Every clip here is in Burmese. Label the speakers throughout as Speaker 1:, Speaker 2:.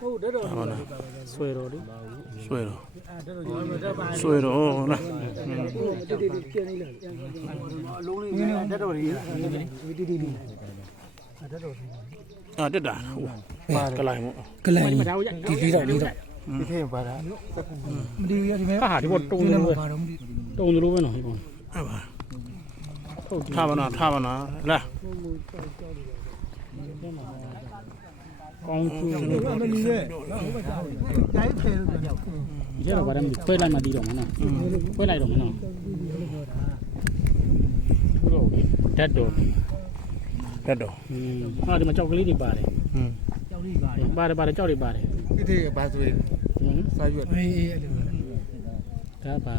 Speaker 1: ဟုတ်တယ်တော့
Speaker 2: ဟုတ်လား
Speaker 1: ဆွဲတော့လေ
Speaker 2: ဆွဲတော့
Speaker 1: အဲ့တော့ကျွန်တော်တို့ပါ
Speaker 2: ဆွဲတော့ဟုတ်လား
Speaker 1: တိတိတိကျင်းနေလားအလုံးလေးတက်တော်ကြီးတိတိလေးတက်တော်ကြီး
Speaker 2: အာတက်တာဟုတ်ကလိုက်မို့
Speaker 1: ကလန်ဒီဒီတော့လေးတော့ဒီထဲပါတာမဒီရဒီမဲ့
Speaker 2: ဟာဒီဘောတုံးတယ်ပဲ
Speaker 1: ပါတော့မဒီ
Speaker 2: တုံးတယ်လို့ပဲနော်ဒီဘောအဲ့ပါဟုတ်ထားပါနော်ထားပါနော်လာ ကောင်းချူလို့
Speaker 1: မမီနဲ့တိုင်းဖယ်လို့ပြော
Speaker 3: ရတော့ဗရမ်းခွဲလိုက်မှပြီးတော့မနော်ခွဲလိုက်တော့မနော်ဘုရောဓာတ်တော်
Speaker 2: ဓာတ်
Speaker 3: တော်ဟာဒီမှာကြောက်ကလေးတွေပါတယ်
Speaker 1: ကြောက်လေးပါတယ်
Speaker 3: ပါတယ်ပါတယ်ကြောက်တွေပါတယ်
Speaker 4: ဒီကဘာဆိုရင်စာရွက်
Speaker 1: အေးအေးအဲ့လို
Speaker 3: ဒါပါ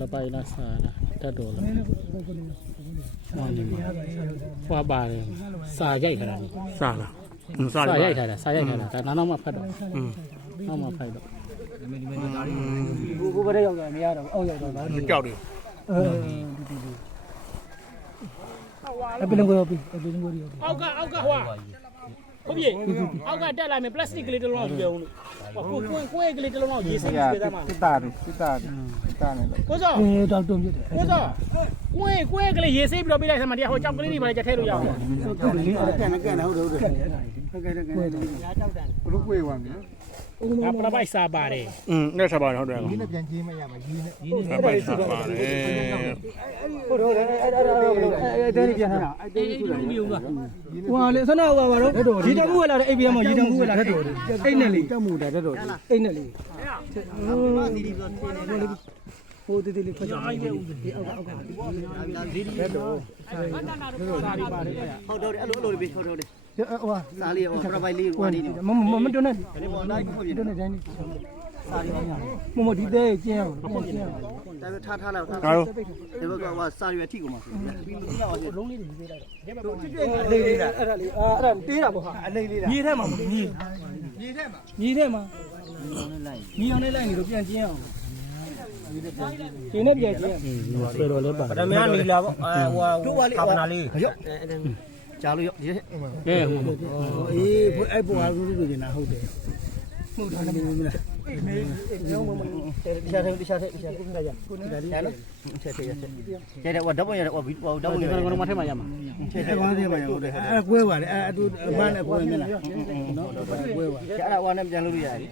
Speaker 3: လပိုင်လာစာတာဓာတ်တော်လားဟောနေမှာဟောပါတယ်စာကြိုက်ခါတာ
Speaker 2: စာလား စား
Speaker 3: စာ
Speaker 2: လိုက်
Speaker 3: ရိုက်ခါတာစာရိုက်ခါတာဒါနောက်မှဖတ်တော့
Speaker 2: อืม
Speaker 3: နောက်မှဖိုက်တော့
Speaker 1: ကိုကိုဘက်ရောက်တာမရတော့အောက်ရောက်တော့လား
Speaker 2: ကြောက်တယ်
Speaker 1: အဲဒီဒီဒီအပလင်ကိုပြီးအပလင်ကိုပြီး
Speaker 3: အောက်ကအောက်ကဟွာ ဟုတ်ပြီအောက်ကတက်လာမယ်ပလတ်စတစ်ကလေးတစ်လုံးလောက်ပြောဦးလို့ဟောကိုကိုကိုကလေးတစ်လုံးလောက်ရေးစိတ်ပေးသားမှာ
Speaker 4: စစ်တာတယ်စစ်တာတယ်စစ်တာနဲ့လို့
Speaker 3: ကိုစော
Speaker 1: အေးတော့တုံပြစ်တယ်
Speaker 3: ကိုစောကိုယ်ကိုယ်ကလေးရေးစိတ်ပြီးတော့ပေးလိုက်ဆမှာတရားဟိုကြောက်ကလေးတွေပါလေကြက်ထဲလို့ရအောင်
Speaker 1: တုံလေးအဲ့ကန်ကန်ဟုတ်တယ်ဟုတ်တယ်ဟုတ်ကဲ့ကန်ကန်
Speaker 4: ဘလို့ကွေးသွားပြီနော်
Speaker 3: ငါပရပိုက်စားပါတယ်
Speaker 2: อืมလက်စားပါဟုတ်တယ်
Speaker 4: ဒီနဲ့ပြန်ကြီးမရမှာကြီးနဲ့
Speaker 2: လက်ပိုက်စားပါတယ်
Speaker 1: ဟုတ်တယ်အဲ့အဲ့အဲ့အဲ့ဒီပြန်ထားတာအဲ့ဒီဆိုတယ်
Speaker 3: မျိုးက
Speaker 1: ဟွာလေဆနာဟွာပါတော့ရေတကူဝလာတဲ့အိပ်ပြန်မရေတကူဝလာတဲ့အိတ်နဲ့လေးတက်မှုတာတက်တော်အိတ်နဲ့လေးဟိုတီတီလေးဖတ်ကြည့်ဒီအောက်အောက်ကဒီတက်တော်
Speaker 3: စားရီပါတယ်အဲ့
Speaker 5: ဟုတ်တော့တယ်အဲ့လိုအဲ့လိုပဲဟုတ်တော့တယ်
Speaker 1: ဟိုဟာ
Speaker 5: စားလေးဟို provide လေးဟိုနေနေ
Speaker 1: မမမတွန်းနဲ့
Speaker 5: ဒီပေါ်လိုက်ဖို့ပြ
Speaker 1: တွန်းနဲ့တိုင်းနေမမဒီတဲ့ကျင်းအောင်ကျင်းအောင်
Speaker 5: ဒါပေထားထားလိုက်ထား
Speaker 2: ကားတော့
Speaker 5: ဒီဘက်ကဟိုစားရွက်ထိကုန်ပါပြီးပြီးတော့
Speaker 1: လုံးလေးတွေပေးလိုက်တော့ချစ်ပြည့်အလေးလေးအဲ့ဒါလေးအာအဲ့ဒါတေးတာပေါ့ဟာအလေးလေးလားမြေထဲမှာမဟုတ်မြေမြေထဲမှာမြေထဲမှာမြေအောင်လေးလိုက်နေတော့ပြန်ကျင်းအောင်ဒီနဲ့ပြန်ကျင်း
Speaker 3: ဆွဲတော်လဲပါ
Speaker 5: ဗဒမနီလာပေါ့အဲဟိုတို့ပါလေးပါနာလေးရော့ ကြားလို့ရော့ဒီ
Speaker 3: အဲဟို
Speaker 1: အေးအဲ့ပေါ်အားလို့လို့နေတာဟုတ်တယ်ဟုတ်တယ်မင်းမလား
Speaker 5: တရားထဲတရားထဲတရားထဲကိုရကိုနေတယ်နော်ချ က်ချက်ချက်ကျတဲ့ဟိုဓာတ်ပုံရတဲ့ဟိုဟိုဓာတ်ပုံရ
Speaker 3: ဒီ
Speaker 5: တဲ့
Speaker 3: ကောင်မထဲမှာရမှာ
Speaker 5: ချက်ချက်ကောင်းသေးပါရောဟုတ်တယ်
Speaker 1: အဲ့ကွဲပါတယ်အဲ့အတူအမနဲ့ကွဲမလားနော်ကွဲပါ
Speaker 5: ကျအဲ့ဒါဟိုနဲ့ပြန်လို့ရတယ်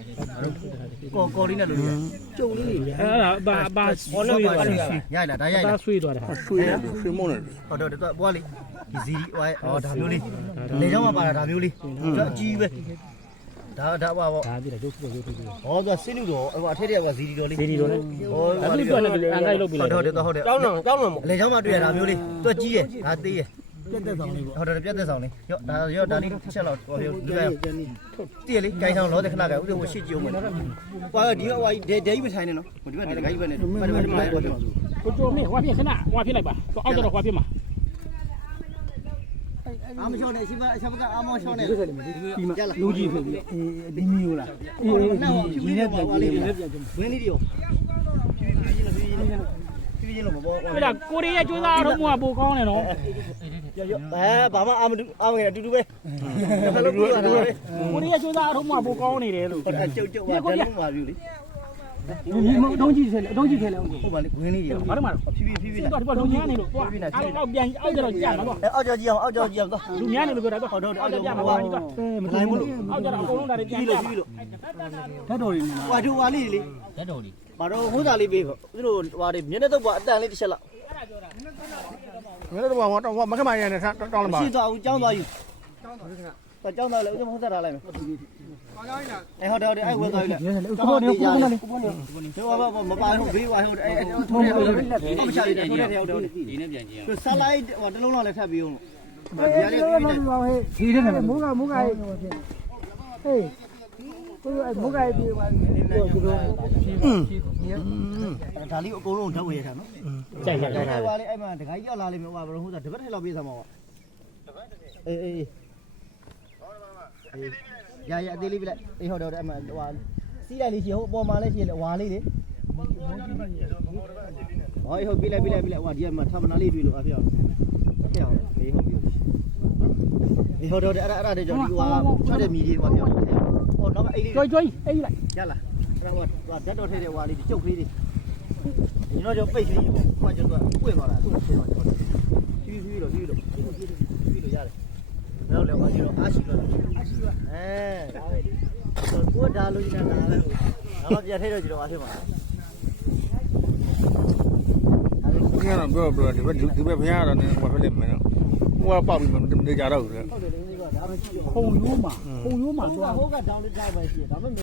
Speaker 5: ကောကောလေးနဲ့လို့ရတယ်
Speaker 1: ကျုံလေးတွေ
Speaker 3: အဲ့ဒါဘာဘာဆွဲသွားတယ်
Speaker 5: ရိုက်လာဒါရိုက်
Speaker 3: ဘာ
Speaker 5: လာ
Speaker 3: ဆွဲသွားတယ်ဟာ
Speaker 2: ဆွေးဆွေးမုန်းတယ်
Speaker 5: ဟုတ်တော့တော့ပွားလေးဒီဇီဟိုဟောဒါမျိုးလေးလေကြောင်းမှာပါတာဒါမျိုးလေးဒါအကြီးပဲ ဒါဒါပါပေါ့
Speaker 3: ဒါပြည့်တယ်ရုပ်စုရုပ်စုပြီး
Speaker 5: ဟောသူကစင်းလူတော်ဟိုအထက်တည်းကဇီဒီတော်လေး
Speaker 3: ဒီဒီတော့လေ
Speaker 5: ဟော
Speaker 3: အဲ့ဒီကတော့အန်ကိုက်လုပ်ပြီး
Speaker 5: ဟု
Speaker 3: လိုက်
Speaker 5: တ်တယ်ဟုတ်တယ်ကျောင်းတော်ကျောင်းတော်လေကျောင်းမှာတွေ့ရတာမျိုးလေးသူကကြီးရဲ့ဒါသေးရဲ့
Speaker 1: ပြတ်သက်ဆောင်လေးပေါ့
Speaker 5: ဟုတ်တယ်ပြတ်သက်ဆောင်လေးရော့ဒါရော့ဒါလေးတစ်ချက်လောက်ဟောပြောလူကတည့်လေကြိုင်ဆောင်လောတဲ့ခဏကဥဒ္ဒေဝရှိကြုံမယ်ကွာဒီကဟိုဒဲဒဲကြီးမထိုင်နဲ့နော်ဒီဘက်ဒီကကြီးပဲနဲ့ဒီဘက်ဒီဘက်ဒီဘက်
Speaker 3: ကိုကျော်မင်းဟွာပြခဏဟွာပြလိုက်ပါအောက်ကျတော့ဟွာပြမှာ
Speaker 5: အာမချောနဲ့ရှိပါအချက်ဘကအာမချောနဲ့
Speaker 1: ဒီမှာလူကြီးဖြစ်ပြီးအေးဒီမျိုးလားအေးအေးဒီနဲ့ပြန်ကြည့်နေပြန်ကြည့်
Speaker 5: ဝင်းလေးတွေရောဖြည်းဖြည်းချင်းဖြည်းဖြည်းချင်းဖြည်းဖြည်းချင်းလို့မပေါ်
Speaker 3: အဲ့ဒါကိုရီးယားကျွေးသားတော့မှပိုကောင်းတယ်နော်
Speaker 5: ရော့ရော့အဲဘာမှအာမတူအာမငယ်အတူတူပဲဘယ်လိုပြောရတာလဲ
Speaker 3: ကိုရီးယားကျွေးသားတော့မှပိုကောင်းနေတယ်လို့
Speaker 5: ဟုတ်တယ်ကျုပ်ကျုပ်ကတန်းလုံးပါပြီလေ
Speaker 1: ဒီ မအတုံးကြီးထဲလေအတုံးကြီးထဲလေ
Speaker 5: ဟုတ်ပါလေဝင်းလေးတွေရော
Speaker 3: ဘာလို့မလဲ
Speaker 5: ဖြည်းဖြည်းဖြည်းဖြည်း
Speaker 3: သူကဒီဘက်လုံညာနေလို့သွားအောက်ပြန်အောက်ကျတော့ကြာမှာတော့
Speaker 5: အဲအောက်ကြောကြီးအောင်အောက်ကြောကြီးအောင်တော့
Speaker 3: လူများနေလို့ပြောတာတော့
Speaker 5: ဟုတ်တော့
Speaker 3: အော
Speaker 5: အော
Speaker 3: က်
Speaker 5: က်
Speaker 3: ကျ
Speaker 5: ကြော
Speaker 3: ကြာ
Speaker 5: ကြီး
Speaker 3: မှာ
Speaker 5: အောင်
Speaker 3: ပါ
Speaker 5: ဟ
Speaker 3: ဒီက
Speaker 5: မနိုင်ဘူးလို့
Speaker 3: အောက်ကျတော့အကုန်လုံးဒါတွေပြန်
Speaker 5: ပြီး
Speaker 3: ကြာ
Speaker 5: လို့ပြီးလို့
Speaker 1: ဓာတ်တော်တွေမလား
Speaker 5: ဟွာတို့ဟွာလေးလေ
Speaker 3: ဓာတ်တော်လေး
Speaker 5: ဘာတော့ဟိုးသားလေးပေးပေါ့သူတို့ဟွာတွေမျက်နှာတော့အတန်လေးတစ်ချက်လောက်
Speaker 2: ငါတို့တော့တော့မခမရနဲ့တောင်းလာပါ
Speaker 5: ရှိသွားဘူးကြောင်းသွားယူ ကြောင်းသွားလေဦးမဟုတ်တာလိုက်မယ်အဲဟုတ်တယ်ဟုတ်တယ်အဲဝဲသွားပြီလေ
Speaker 1: ရဲလေကိုပေါ်နေကိုပေါ်နေ
Speaker 5: ဒီဘာဘာမပါဘူးဘေးဝါဟုတ်တယ်အဲထုံးတယ်မချရတဲ့ဟုတ်တယ်ဟုတ်တယ်ဒီနေ့ပြန်ကြည့်အောင်ဆလိုက်ဟိုတလုံးလောက်လည်းထပ်ပြီးအောင်ဒီရလေးပြီးပြီ
Speaker 1: ဟေးဒီထဲမှာမိုးကမိုးကဟေးဟေးကိုယ်မိုးကပြေးသွားတယ်ကိုကို
Speaker 5: ဒါလေးအကုန်လုံးဓာတ်ဝေရတာနော်
Speaker 3: ကြိုက်ကြိုက်ကြိုက်
Speaker 5: ဟိုလေးအဲ့မှာတခါကြီးရောက်လာလိမ့်မယ်ဟိုဘာလို့ဟိုတပတ်ထဲလောက်ပေးစမ်းပါဦးအေးအေး ရရအသေးလေးပြလိုက်အေးဟုတ်တယ်အဲ့မှာဟိုစီးလိုက်လေးရှိဟိုအပေါ်မှာလည်းရှိတယ်ဝါလေးလေဟောဟုတ်ပြလိုက်ပြလိုက်ပြလိုက်ဟိုဒီကမှာထမနာလေးတွေ့လို့အဖေအောင်အဖေအောင်အေးဟုတ်ပြီအေးဟုတ်တယ်အဲ့ဒါအဲ့ဒါတွေကြောင့်ဒီဟိုကထွက်တဲ့မီဒီဟိုပြောဟိုနောက်ကအိတ်လေး
Speaker 1: ကျွိုးကျွိုးအေးလိုက်
Speaker 5: ရလားအဲ့တော့ဟိုဓာတ်တော်ထဲတဲ့ဟွာလေးကျုပ်ကလေးတွေဒီတော့ကျွန်တော်ပိတ်ကလေးဟိုကျွန်တော်ပွင့်သွားတာပွင့်သွားတယ်ဖြည်းဖြည်းလို့ဖြည်းလို့ဖြည်းလို့ရတယ် တော့လည်းဟိုဒီတော့အားရှိလို့အားရှိပါအဲဒါပဲကိုဒါလို့ညနေတာလည်းတော့ပြတ်ထဲတော့ကျွန်တော်အားရှိပါ
Speaker 2: ဘုရားတော့ပြောပြောဒီဘက်ဒီဘက်ဘုရားကတော့နည်းဘာဖြစ်လဲမင်းဟိုကပေါက်ပြီးမနေကြတော့ဘူးလေ
Speaker 5: ဟုတ်တယ်လေဒီကဒါပဲရှိတယ်
Speaker 1: ခုံရိုးမှာခုံရိုးမှာသွား
Speaker 5: ဟိုကဒေါင်းလေးတိုင်းပဲရှိတယ်ဒါပေမဲ့